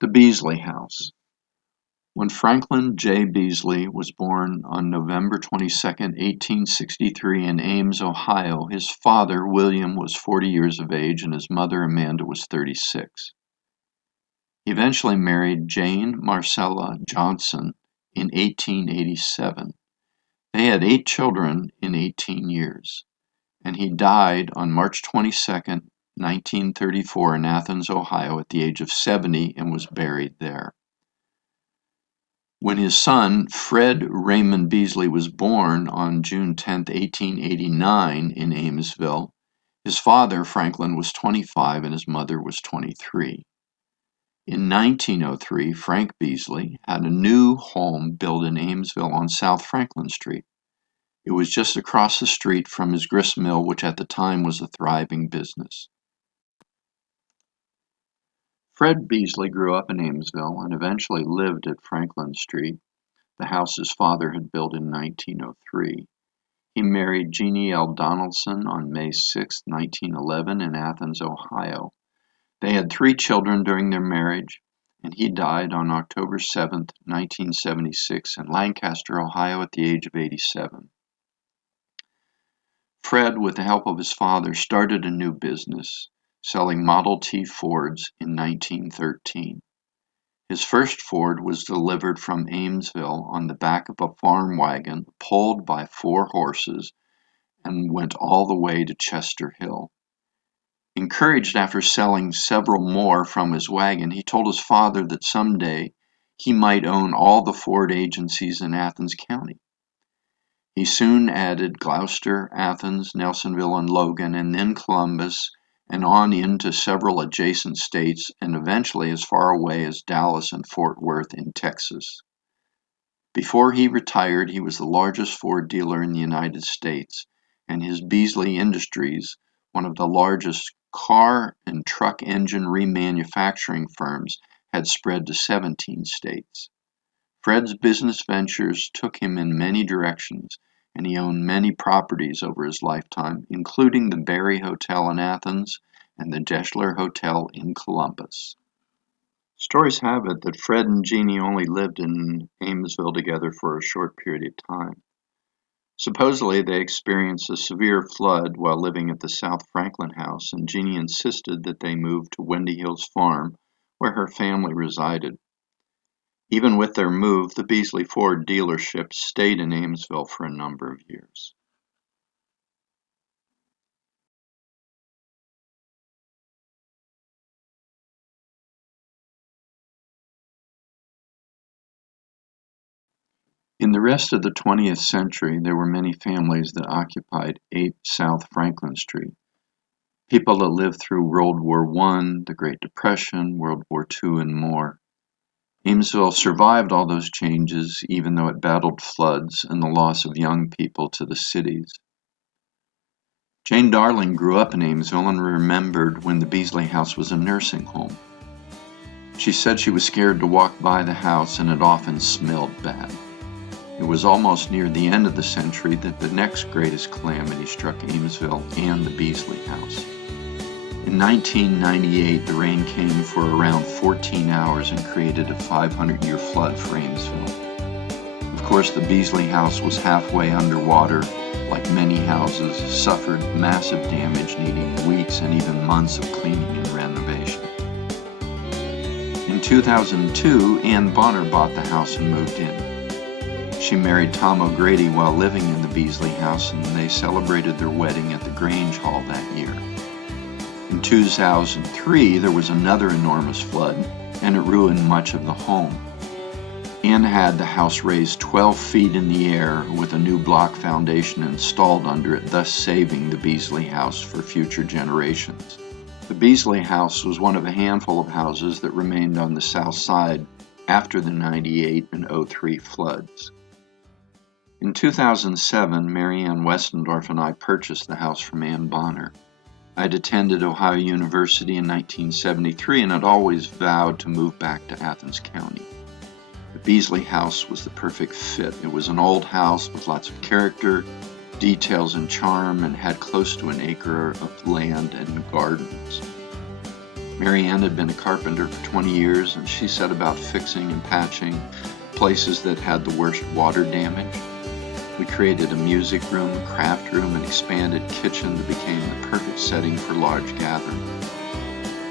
The Beasley House. When Franklin J. Beasley was born on November 22, 1863 in Ames, Ohio, his father, William, was 40 years of age and his mother, Amanda, was 36. He eventually married Jane Marcella Johnson in 1887. They had 8 children in 18 years, and he died on March 22, 1934 in Athens, Ohio at the age of 70 and was buried there. When his son, Fred Raymond Beasley, was born on June 10, 1889 in Amesville, his father, Franklin, was 25 and his mother was 23. In 1903, Frank Beasley had a new home built in Amesville on South Franklin Street. It was just across the street from his grist mill, which at the time was a thriving business. Fred Beasley grew up in Amesville and eventually lived at Franklin Street, the house his father had built in 1903. He married Jeannie L. Donaldson on May 6, 1911 in Athens, Ohio. They had 3 children during their marriage, and he died on October 7, 1976 in Lancaster, Ohio at the age of 87. Fred, with the help of his father, started a new business, selling Model T Fords in 1913. His first Ford was delivered from Amesville on the back of a farm wagon pulled by 4 horses and went all the way to Chester Hill. Encouraged after selling several more from his wagon, he told his father that someday he might own all the Ford agencies in Athens County. He soon added Gloucester, Athens, Nelsonville, and Logan, and then Columbus, and on into several adjacent states, and eventually as far away as Dallas and Fort Worth in Texas. Before he retired, he was the largest Ford dealer in the United States, and his Beasley Industries, one of the largest car and truck engine remanufacturing firms, had spread to 17 states. Fred's business ventures took him in many directions, and he owned many properties over his lifetime, including the Berry Hotel in Athens and the Deschler Hotel in Columbus. Stories have it that Fred and Jeannie only lived in Amesville together for a short period of time. Supposedly, they experienced a severe flood while living at the South Franklin house, and Jeannie insisted that they move to Wendy Hills Farm, where her family resided. Even with their move, the Beasley Ford dealership stayed in Amesville for a number of years. In the rest of the 20th century, there were many families that occupied 8 South Franklin Street. People that lived through World War I, the Great Depression, World War II, and more. Amesville survived all those changes, even though it battled floods and the loss of young people to the cities. Jane Darling grew up in Amesville and remembered when the Beasley house was a nursing home. She said she was scared to walk by the house and it often smelled bad. It was almost near the end of the century that the next greatest calamity struck Amesville and the Beasley house. In 1998, the rain came for around 14 hours and created a 500-year flood for Amesville. Of course, the Beasley house was halfway underwater, like many houses, suffered massive damage, needing weeks and even months of cleaning and renovation. In 2002, Ann Bonner bought the house and moved in. She married Tom O'Grady while living in the Beasley house, and they celebrated their wedding at the Grange Hall that year. In 2003, there was another enormous flood, and it ruined much of the home. Ann had the house raised 12 feet in the air with a new block foundation installed under it, thus saving the Beasley house for future generations. The Beasley house was one of a handful of houses that remained on the south side after the 98 and 03 floods. In 2007, Mary Ann Westendorf and I purchased the house from Ann Bonner. I'd attended Ohio University in 1973 and had always vowed to move back to Athens County. The Beasley house was the perfect fit. It was an old house with lots of character, details, and charm, and had close to an acre of land and gardens. Mary Ann had been a carpenter for 20 years, and she set about fixing and patching places that had the worst water damage. We created a music room, a craft room, and expanded kitchen that became the perfect setting for large gatherings.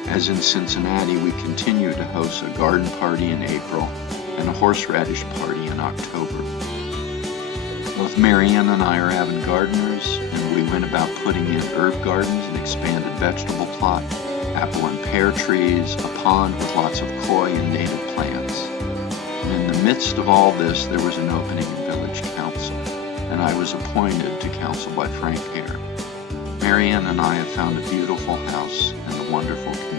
As in Cincinnati, we continue to host a garden party in April and a horseradish party in October. Both Mary Ann and I are avid gardeners, and we went about putting in herb gardens, an expanded vegetable plot, apple and pear trees, a pond with lots of koi and native plants. And in the midst of all this, there was an opening in village council, and I was appointed to council by Frank Hare. Mary Ann and I have found a beautiful house and a wonderful community.